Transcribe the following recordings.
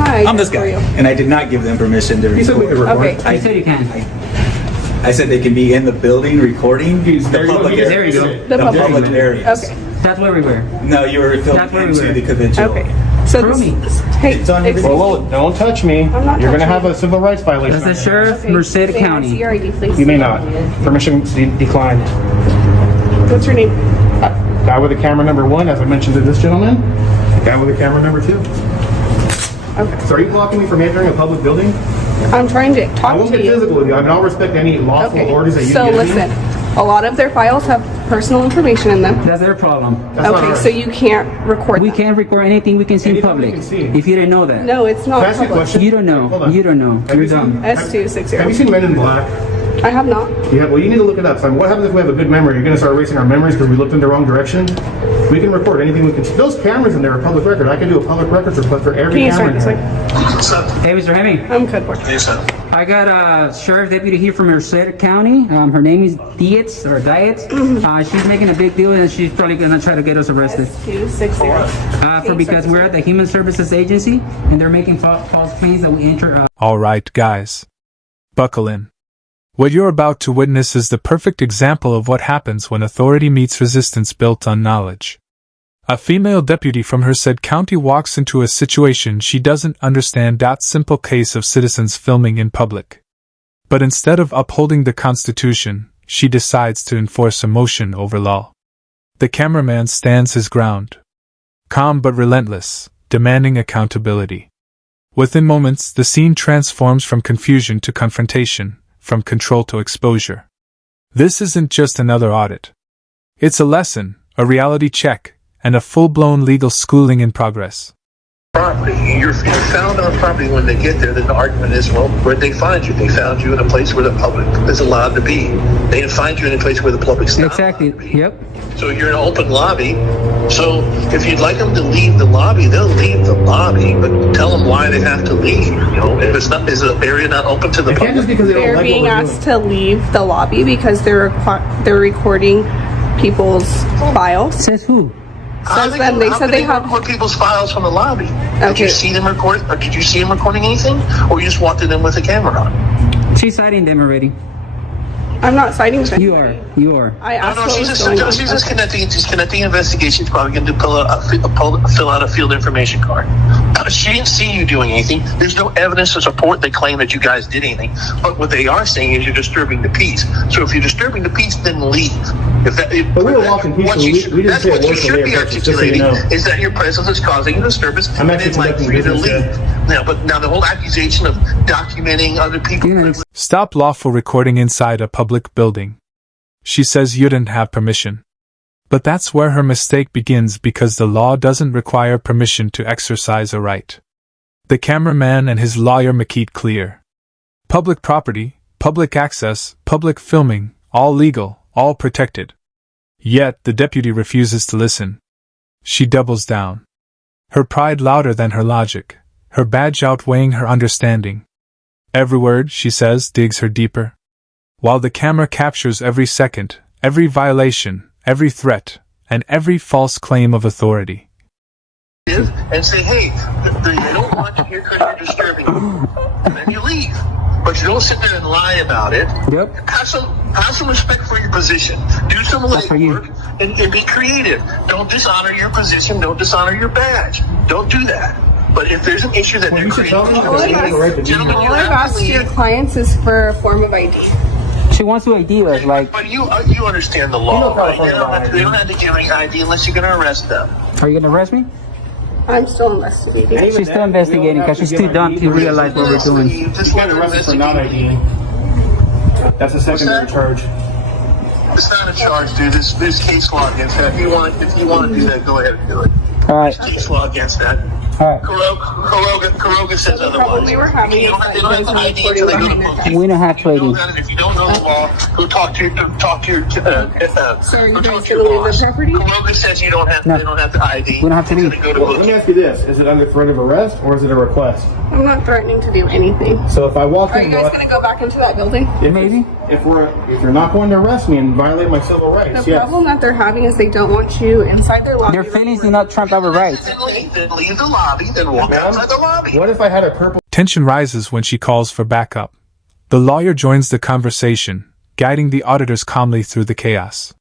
Hi. I'm this guy, and I did not give them permission to record. Okay. I said you can. I said they can be in the building recording the public There you go. areas. The public areas. Okay. That's where we were. No, you were That's filming where we into were. the convention. Okay. So Prove me. Hey, It's on your excuse video. me. Don't touch me. I'm not You're going to touching have a civil rights violation. That's the sheriff, Okay. Merced May I see County. your ID, please? You may not. Permission declined. What's your name? Guy with the camera number 1, as I mentioned to this gentleman. Guy with the camera number 2. Okay. So are you blocking me from entering a public building? I'm trying to I talk won't to get you. physical with you. I mean, I'll respect any lawful Okay. orders that you So give listen, me. a lot of their files have personal information in them. That's their problem. That's not Okay, right. so you can't record We them. can't record anything we can see in Anything we public. can see. If you didn't know that. No, it's not Can I ask you a public. question? You don't know. Hold on. You don't know. Have You're you seen- dumb. S260. Have you seen Men in Black? I have not. Yeah, well, you need to look it up. So what happens if we have a good memory? You're going to start erasing our memories because we looked in the wrong direction? We can record anything we can. Those cameras in there are public record. I can do a public records request for every Can you camera start in this there. way? Hey, Mr. Hemming. I'm good for I got a sheriff deputy here from Merced County. Her name is Dietz or Dietz. She's making a big deal and she's probably gonna try to get us arrested. S260. Because we're at the Human Services Agency and they're making false claims that we enter. All right, guys. Buckle in. What you're about to witness is the perfect example of what happens when authority meets resistance built on knowledge. A female deputy from Merced County walks into a situation she doesn't understand. That simple case of citizens filming in public. But instead of upholding the Constitution, she decides to enforce emotion over law. The cameraman stands his ground. Calm but relentless, demanding accountability. Within moments, the scene transforms from confusion to confrontation, from control to exposure. This isn't just another audit. It's a lesson, a reality check, and a full-blown legal schooling in progress. Property. You're found on property when they get there. Then the argument is, well, where'd they find you? They found you in a place where the public is allowed to be. They didn't find you in a place where the public's not Exactly. allowed to be. Yep. So you're in an open lobby. So if you'd like them to leave the lobby, they'll leave the lobby, but tell them why they have to leave. You know, if it's not, is the area not open to the It can't just public? because they don't They're like being what we're asked doing. to leave the lobby because they're recording people's files. Says who? Says them. They said they have. record people's files from the lobby. Did Okay. you see them record, or did you see them recording anything, or you just walked in them with a camera on? She's citing them already. I'm not citing them. You are. You are. I asked No, what she's was just, going on. she's just Okay. connecting investigation. She's probably going to fill out a field information card. She didn't see you doing anything. There's no evidence to support the claim that you guys did anything. But what they are saying is you're disturbing the peace. So if you're disturbing the peace, then leave. But we were walking peacefully. We didn't that's say a what you word from should there, be but just so you articulating, know. is that your presence is causing a disturbance. I'm actually and they'd like conducting for you to business leave. Now the whole accusation of documenting other people. Yeah. Stop lawful recording inside a public building. She says you didn't have permission. But that's where her mistake begins because the law doesn't require permission to exercise a right. The cameraman and his lawyer make it clear. Public property, public access, public filming, all legal, all protected. Yet the deputy refuses to listen. She doubles down. Her pride louder than her logic, her badge outweighing her understanding. Every word, she says, digs her deeper. While the camera captures every second, every violation, every threat, and every false claim of authority. And say, hey, they don't want you here because you're disturbing them. And then you leave. But you don't sit there and lie about it. Yep. Have some respect for your position. Do some for you. legwork and be creative. Don't dishonor your position. Don't dishonor your badge. Don't do that. But if there's an issue that Well, they're you should tell creating, them that they have the right to be gentlemen, here. you All I've have to asked your leave. clients is for a form of ID. She wants to ID us, like, But you understand the law, right? They don't have to give any ID unless you're going to arrest them. are you gonna arrest me? I'm still investigating. She's still investigating because she's too dumb to realize what we're doing. You just You let got her arrested for not investigate. IDing. That's a secondary charge. It's not a charge, dude. There's case law against that. If you want to do that, go ahead and do it. All right. There's case law against that. All right. Kuroga says The otherwise. problem we were having They is don't that have to there's ID no until they go to recording book. We don't have to ID. If you don't know the law, go talk to your. So are you go guys talk to your gonna leave the boss. property? Kuroga says you don't have. No. They don't have to ID. We don't have to until leave. they go to Well, let me book. ask you this. Is it under threat of arrest or is it a request? I'm not threatening to do anything. So if I walk Are in, you guys going to go back into that building? if Maybe. if you're not going to arrest me and violate my civil rights, The problem that they're having is they don't want you inside their lobby. Their feelings do not trump our rights. Then leave the lobby, then walk outside the lobby. What if I had a purple? Tension rises when she calls for backup. The lawyer joins the conversation, guiding the auditors calmly through the chaos.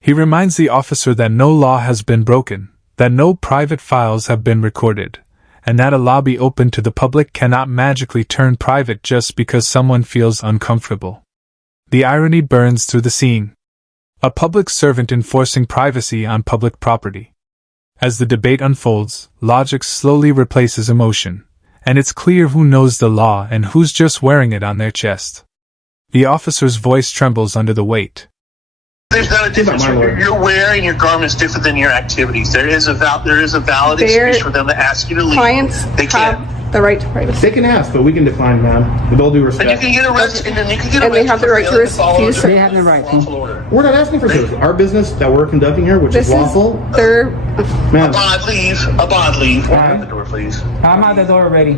He reminds the officer that no law has been broken, that no private files have been recorded, and that a lobby open to the public cannot magically turn private just because someone feels uncomfortable. The irony burns through the scene. A public servant enforcing privacy on public property. As the debate unfolds, logic slowly replaces emotion, and it's clear who knows the law and who's just wearing it on their chest. The officer's voice trembles under the weight. There's not a difference. You're wearing your garments different than your activities. There is a valid excuse for them to ask you to leave. Clients They can't. have the right to privacy. They can ask, but we can decline, ma'am. With all due respect. And you can get arrested, and then you can get And they have the right to refuse. They have the right. We're not asking for service. Our business that we're conducting here, which This is is lawful, their. ma'am. A bond leave. Walk out the door, please. I'm out the door already.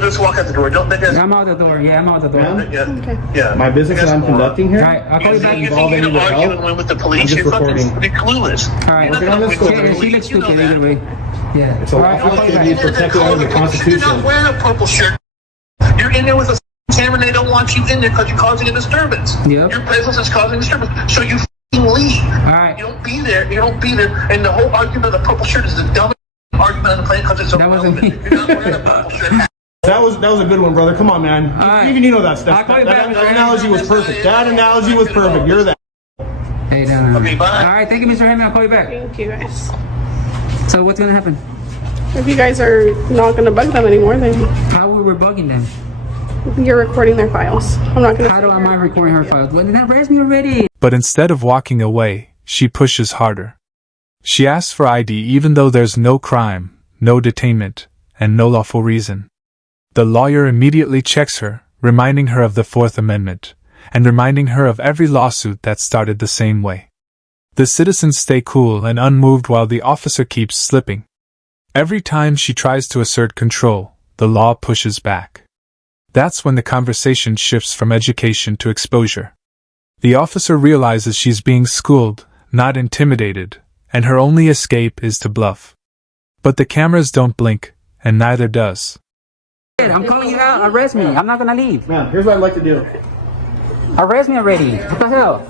Just walk out the door. Don't make us. I'm out the door. Yeah, I'm out the door. Ma'am? Yeah. My business that I'm conducting here. Alright, I'll call you back. You Involve think any you're help? arguing and win with the I'm police? just You're fucking recording. clueless. Alright, You're not working on gonna this win story. with the She police, looks you know stupid that. either way. Yeah. It's a Alright, I'll lawful call you activity back. protected under the You're not Constitution. wearing a purple shirt. You're in there with a camera and they don't want you in there because you're causing a disturbance. Yep. Your presence is causing a disturbance. So you leave. Alright. You don't be there. You don't be there. And the whole argument of the purple shirt is the dumbest argument on the planet because it's That wasn't irrelevant. me. You're not wearing a purple shirt. That was a good one, brother. Come on, man. right. Even you know that stuff. I'll call you back. That analogy was perfect. That analogy was perfect. You're that. Hey, no. Okay, bye. Alright, thank you, Mr. Hammond. I'll call you back. Thank you guys. So what's gonna happen? If you guys are not going to bug them anymore, then How we were bugging them? you're recording their files. I'm not going to. How am I recording her files? Well, then arrest me already. But instead of walking away, she pushes harder. She asks for ID even though there's no crime, no detainment, and no lawful reason. The lawyer immediately checks her, reminding her of the Fourth Amendment, and reminding her of every lawsuit that started the same way. The citizens stay cool and unmoved while the officer keeps slipping. Every time she tries to assert control, the law pushes back. That's when the conversation shifts from education to exposure. The officer realizes she's being schooled, not intimidated, and her only escape is to bluff. But the cameras don't blink, and neither does. I'm calling you out. Arrest me. I'm not gonna leave. Man, here's what I'd like to do. Arrest me already. What the hell?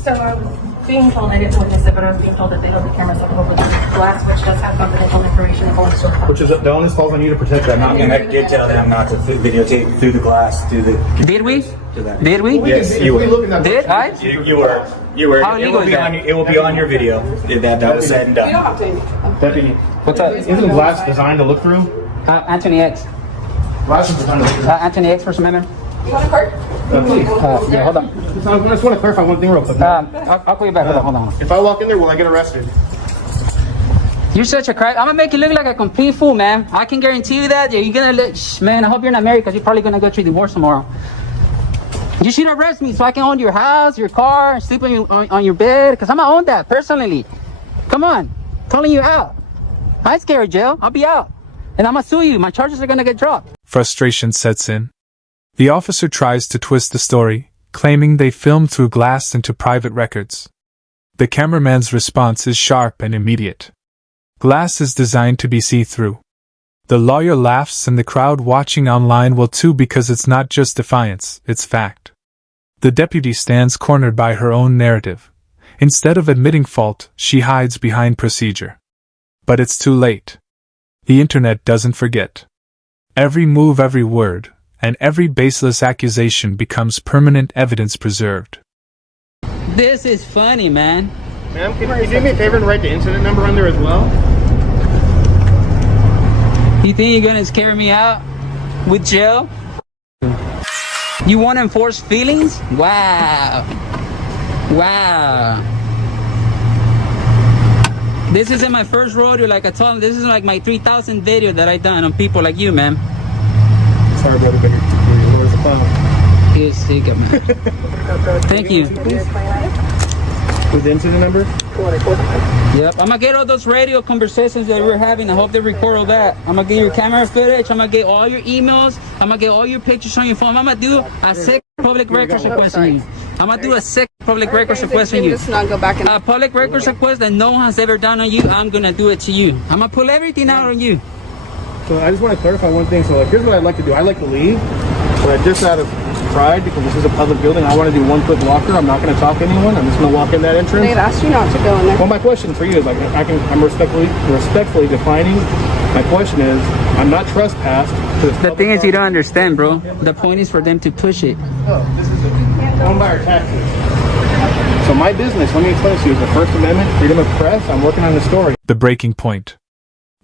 So I was being told, I didn't witness it, but I was being told that they have the cameras up over the glass, which does have confidential information and going so far. Which is the onus falls on you to protect that, not me. And I did tell them not to videotape through the glass, through the. Did we? To that. Did we? Yes, you were. Did I? You were. You were. How illegal is that? It will be on your video. That was said and done. Deputy, What's up? isn't glass designed to look through? Anthony X. Glass is designed to look through. Anthony X, First Amendment. Please. Yeah, hold on. I just want to clarify one thing real quick. I'll call you back. Hold on. If I walk in there, will I get arrested? You're such a crack. I'm gonna make you look like a complete fool, man. I can guarantee you that. You're gonna look, man. I hope you're not married because you're probably gonna go through divorce tomorrow. You should arrest me so I can own your house, your car, sleep on your bed. Because I'm gonna own that personally. Come on, calling you out. I ain't scared of jail. I'll be out, and I'm gonna sue you. My charges are gonna get dropped. Frustration sets in. The officer tries to twist the story, claiming they filmed through glass into private records. The cameraman's response is sharp and immediate. Glass is designed to be see-through. The lawyer laughs and the crowd watching online will too because it's not just defiance, it's fact. The deputy stands cornered by her own narrative. Instead of admitting fault, she hides behind procedure. But it's too late. The internet doesn't forget. Every move, every word, and every baseless accusation becomes permanent evidence preserved. This is funny, man. Ma'am, can you do me a favor and write the incident number on there as well? You think you're gonna scare me out with jail? You want to enforce feelings? Wow. Wow. This isn't my first rodeo, like I told him. This is like my 3,000 video that I done on people like you, man. Sorry, brother, but your lawyer's a clown. You're sick of me. Thank you. With the incident number? Yep, I'm gonna get all those radio conversations that we're having. I hope they record all that. I'm gonna get your camera footage. I'm gonna get all your emails. I'm gonna get all your pictures on your phone. I'm gonna do a second public records Oh, request on sorry. you. I'm gonna do a sick public records Okay, request then on you. just not go back and. A public records request that no one has ever done on you, I'm gonna do it to you. I'm gonna pull everything out on you. So I just want to clarify one thing. So like, here's what I'd like to do. I'd like to leave, but just out of pride, because this is a public building, I want to do one-foot walker. I'm not going to talk to anyone. I'm just going to walk in that entrance. They've asked you not to go in there. Well, my question for you is like, I'm respectfully defining. My question is, I'm not trespassed. The thing is, you don't understand, bro. The point is for them to push it. Oh, this is owned by our taxes. So my business, let me explain to you, is the First Amendment, freedom of press. I'm working on the story. The breaking point.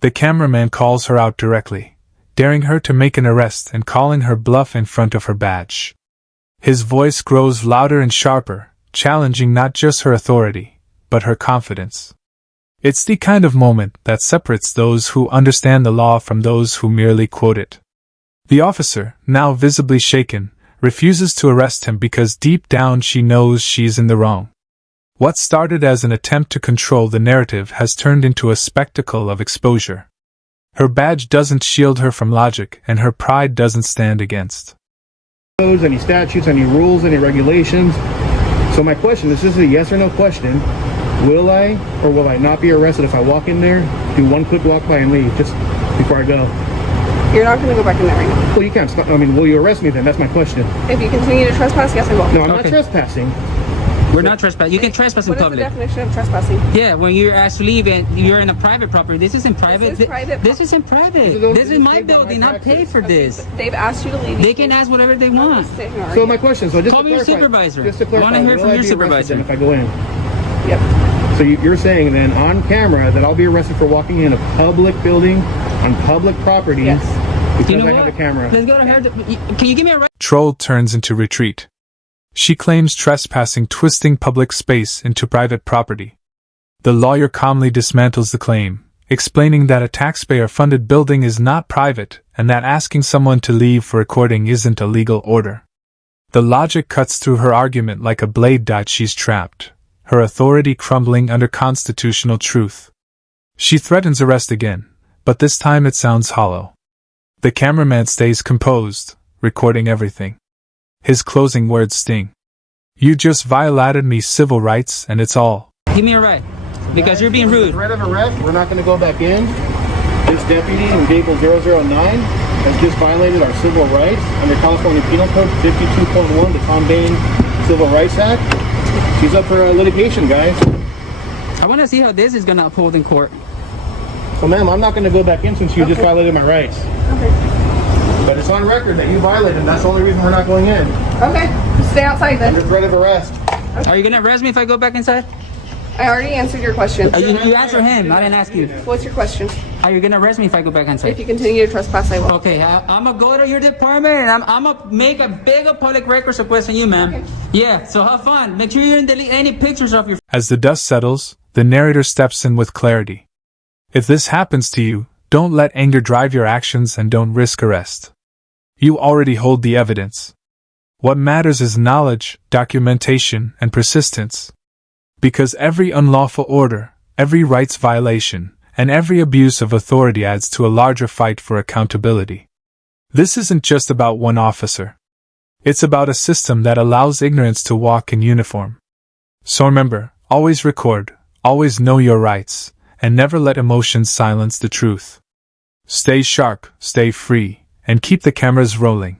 The cameraman calls her out directly, daring her to make an arrest and calling her bluff in front of her badge. His voice grows louder and sharper, challenging not just her authority, but her confidence. It's the kind of moment that separates those who understand the law from those who merely quote it. The officer, now visibly shaken, refuses to arrest him because deep down she knows she's in the wrong. What started as an attempt to control the narrative has turned into a spectacle of exposure. Her badge doesn't shield her from logic, and her pride doesn't stand against Any statutes, any rules, any regulations. So my question is, this is a yes or no question. Will I or will I not be arrested if I walk in there, do one quick walk by and leave just before I go? You're not going to go back in there right now. Well, you can't stop. I mean, will you arrest me then? That's my question. If you continue to trespass, yes, I will. No, I'm not Okay. trespassing. We're not trespassing. You can trespass in What is the public. definition of trespassing? Yeah, when you're asked to leave and you're in a private property. This isn't private. This is private. This isn't private. This is my building. I paid for this. They've asked you to leave. They can ask whatever they want. Sit here, So my question, so just Call to me your clarify, supervisor. just to clarify, Wanna hear will from I your be arrested supervisor. then if I go in? Yep. So you're saying then on camera that I'll be arrested for walking in a public building on public property Yes. because You know I what? have a camera. Let's go to her. Can you give me a right? Troll turns into retreat. She claims trespassing, twisting public space into private property. The lawyer calmly dismantles the claim, explaining that a taxpayer-funded building is not private and that asking someone to leave for recording isn't a legal order. The logic cuts through her argument like a blade. She's trapped, her authority crumbling under constitutional truth. She threatens arrest again, but this time it sounds hollow. The cameraman stays composed, recording everything. His closing words sting. You just violated me civil rights and it's all. Give me a right. Because you're being rude. Threat of arrest, we're not going to go back in. This deputy in Gable 009 has just violated our civil rights under California Penal Code 52.1, the Tom Bain Civil Rights Act. She's up for litigation, guys. I want to see how this is going to uphold in court. So ma'am, I'm not going to go back in since you just violated my rights. But it's on record that you violated, and that's the only reason we're not going in. Okay. Stay outside then. Under threat of arrest. Are you going to arrest me if I go back inside? I already answered your question. You answer him. I didn't ask you. What's your question? Are you going to arrest me if I go back If inside? you continue to trespass, I will. Okay, I'm going to go to your department and I'm going to make a bigger public records request on you, ma'am. Okay. Yeah, so have fun. Make sure you don't delete any pictures of your... As the dust settles, the narrator steps in with clarity. If this happens to you, don't let anger drive your actions and don't risk arrest. You already hold the evidence. What matters is knowledge, documentation, and persistence. Because every unlawful order, every rights violation, and every abuse of authority adds to a larger fight for accountability. This isn't just about one officer. It's about a system that allows ignorance to walk in uniform. So remember, always record, always know your rights, and never let emotions silence the truth. Stay sharp, stay free, and keep the cameras rolling.